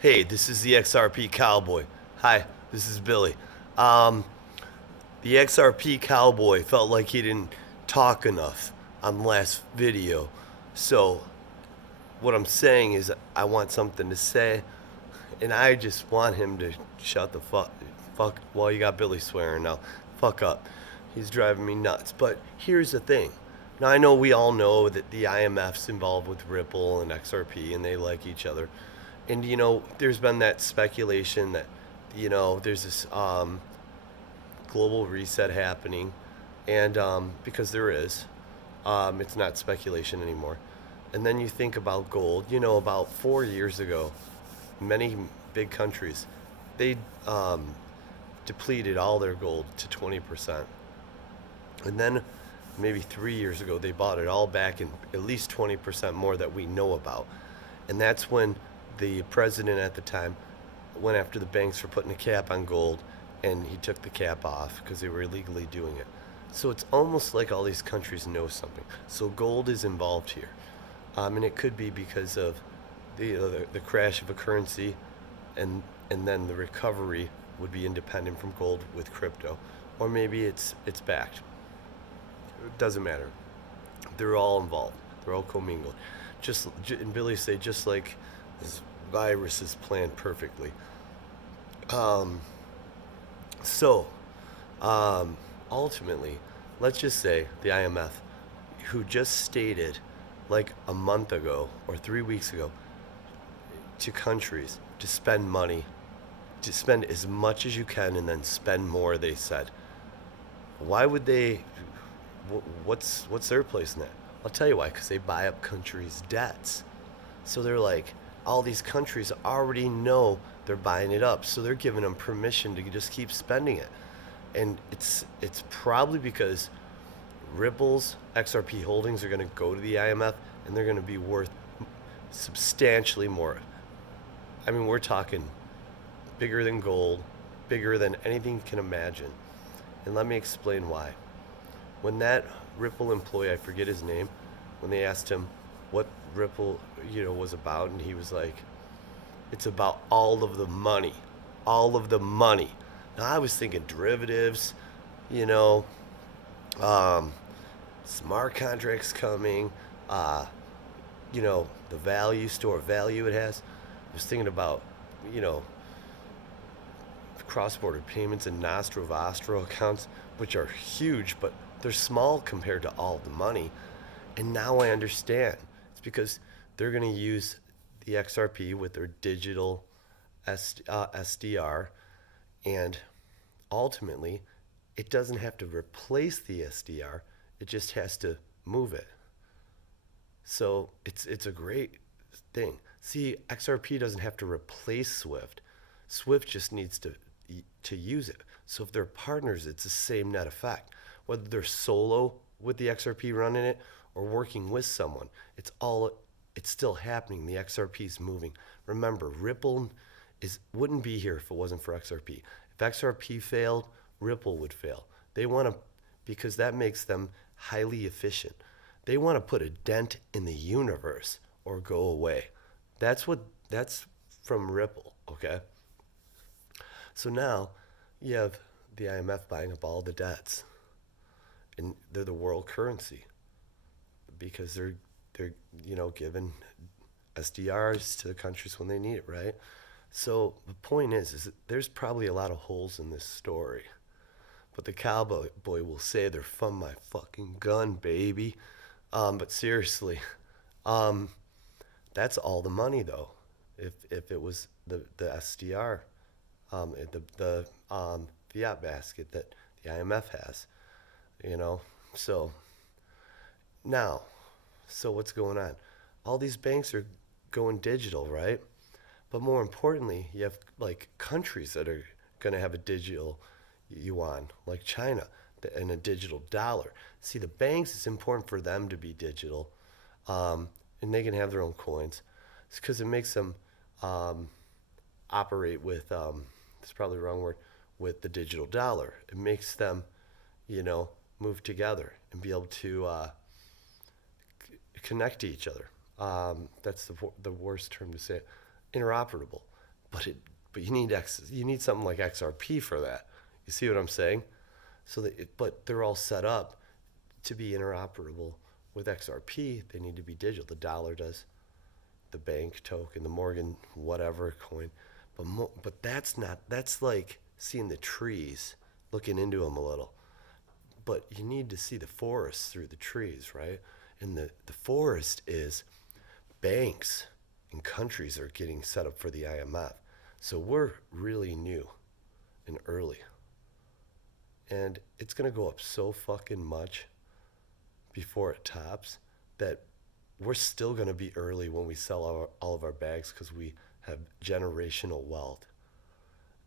Hey, this is the XRP Cowboy. Hi, this is Billy. Um, the XRP Cowboy felt like he didn't talk enough on the last video. So, what I'm saying is, I want something to say, and I just want him to shut the fuck. Well, you got Billy swearing now. Fuck up. He's driving me nuts. But here's the thing. Now, I know we all know that the IMF's involved with Ripple and XRP, and they like each other. And there's been that speculation that there's this global reset happening, and because there is, it's not speculation anymore. And then you think about gold. About 4 years ago, many big countries, they depleted all their gold to 20%. And then maybe 3 years ago, they bought it all back in at least 20% more that we know about. And that's when the president at the time went after the banks for putting a cap on gold, and he took the cap off because they were illegally doing it. So it's almost like all these countries know something. So gold is involved here. And it could be because of the crash of a currency, and then the recovery would be independent from gold with crypto, or maybe it's backed. It doesn't matter. They're all involved. They're all commingled. And Billy say, just like this virus is planned perfectly. Um, so, ultimately, let's just say the IMF, who just stated like a month ago or 3 weeks ago to countries to spend money, to spend as much as you can and then spend more, they said. Why would they? What's their place in that? I'll tell you why. Because they buy up countries' debts. So they're like, all these countries already know they're buying it up, so they're giving them permission to just keep spending it. And it's probably because Ripple's XRP holdings are going to go to the IMF, and they're going to be worth substantially more. I mean, we're talking bigger than gold, bigger than anything you can imagine. And let me explain why. When that Ripple employee, I forget his name, when they asked him what Ripple, was about, and he was like, "It's about all of the money, all of the money." Now I was thinking derivatives, you know, um, smart contracts coming, uh, the value, store value it has. I was thinking about, you know, cross-border payments and Nostro Vostro accounts, which are huge, but they're small compared to all the money. And now I understand. It's because they're going to use the XRP with their digital SDR, and ultimately, it doesn't have to replace the SDR. It just has to move it. So it's a great thing. See, XRP doesn't have to replace Swift. Swift just needs to use it. So if they're partners, it's the same net effect. Whether they're solo with the XRP running it or working with someone, it's still happening. The XRP is moving. Remember, Ripple wouldn't be here if it wasn't for XRP. If XRP failed, Ripple would fail. They want to, because that makes them highly efficient. They want to put a dent in the universe or go away. That's from Ripple, okay? So now you have the IMF buying up all the debts, and they're the world currency because they're giving SDRs to the countries when they need it, right? So the point is that there's probably a lot of holes in this story, but the cowboy boy will say they're from my fucking gun, baby. But seriously, um, that's all the money though. If it was the SDR, the fiat basket that the IMF has, you know. So now, so what's going on? All these banks are going digital, right? But more importantly, you have like countries that are going to have a digital yuan, like China, and a digital dollar. See, the banks, it's important for them to be digital, and they can have their own coins. It's because it makes them um, operate with, it's probably the wrong word, with the digital dollar. It makes them, you know, move together and be able to connect to each other. That's the worst term to say it. Interoperable. but you need something like XRP for that. You see what I'm saying? But they're all set up to be interoperable with XRP. They need to be digital. The dollar does, the bank token, the Morgan whatever coin, but that's like seeing the trees, looking into them a little. But you need to see the forest through the trees, right? And the forest is banks and countries are getting set up for the IMF. So we're really new and early. And it's going to go up so fucking much before it tops that we're still going to be early when we sell all of our bags because we have generational wealth.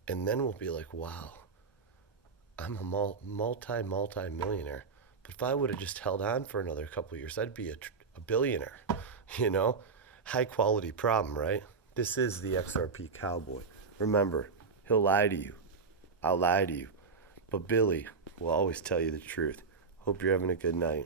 And then we'll be like, wow, I'm a multi-millionaire. But if I would have just held on for another couple of years, I'd be a billionaire, you know? High quality problem, right? This is the XRP cowboy. Remember, he'll lie to you. I'll lie to you. But Billy will always tell you the truth. Hope you're having a good night.